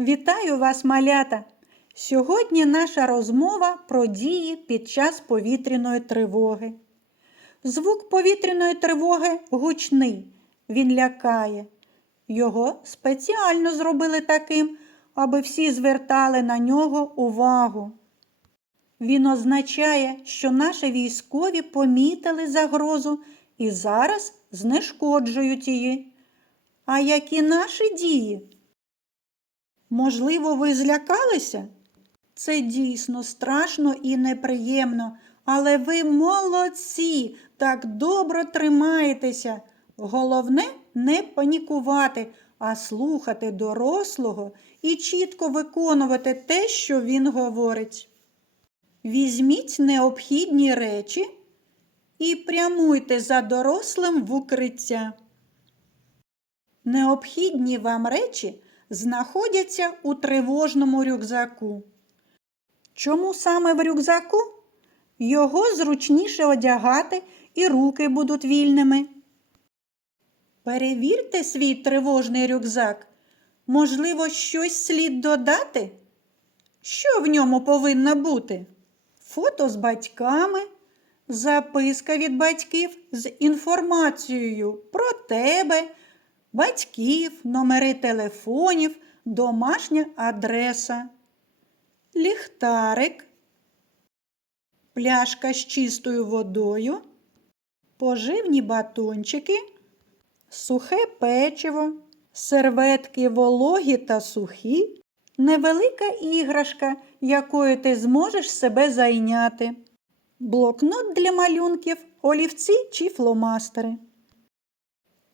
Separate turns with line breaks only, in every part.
Вітаю вас, малята! Сьогодні наша розмова про дії під час повітряної тривоги. Звук повітряної тривоги гучний, він лякає. Його спеціально зробили таким, аби всі звертали на нього увагу. Він означає, що наші військові помітили загрозу і зараз знешкоджують її. А які наші дії? Можливо, ви злякалися? Це дійсно страшно і неприємно, але ви молодці, так добре тримаєтеся. Головне не панікувати, а слухати дорослого і чітко виконувати те, що він говорить. Візьміть необхідні речі і прямуйте за дорослим в укриття. Необхідні вам речі знаходяться у тривожному рюкзаку. Чому саме в рюкзаку? Його зручніше одягати і руки будуть вільними. Перевірте свій тривожний рюкзак. Можливо, щось слід додати? Що в ньому повинно бути? Фото з батьками, записка від батьків з інформацією про тебе, батьків, номери телефонів, домашня адреса, ліхтарик, пляшка з чистою водою, поживні батончики, сухе печиво, серветки вологі та сухі, невелика іграшка, якою ти зможеш себе зайняти, блокнот для малюнків, олівці чи фломастери.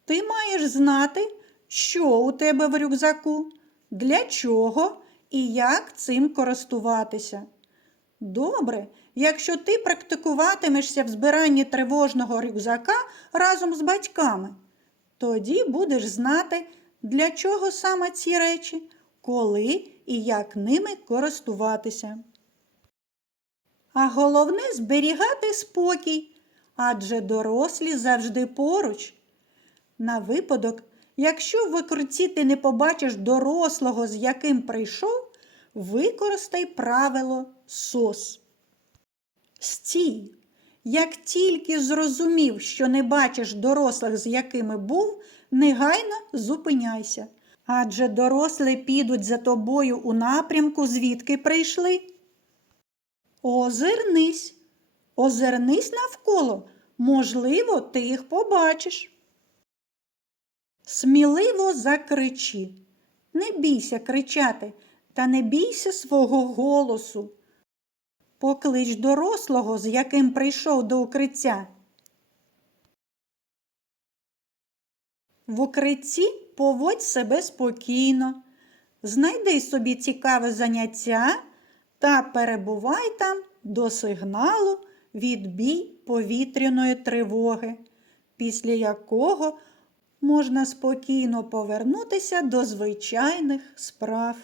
Ти маєш знати, що у тебе в рюкзаку, для чого і як цим користуватися. Добре, якщо ти практикуватимешся в збиранні тривожного рюкзака разом з батьками, тоді будеш знати, для чого саме ці речі, коли і як ними користуватися. А головне зберігати спокій, адже дорослі завжди поруч. На випадок, якщо в викрутці ти не побачиш дорослого, з яким прийшов, використай правило СОС. Стій! Як тільки зрозумів, що не бачиш дорослих, з якими був, негайно зупиняйся. Адже дорослі підуть за тобою у напрямку, звідки прийшли. Озирнись, озирнись навколо, можливо, ти їх побачиш. Сміливо закричи. Не бійся кричати, та не бійся свого голосу. Поклич дорослого, з яким прийшов до укриття. В укритті поводь себе спокійно, знайди собі цікаве заняття та перебувай там до сигналу відбій повітряної тривоги, після якого можна спокійно повернутися до звичайних справ.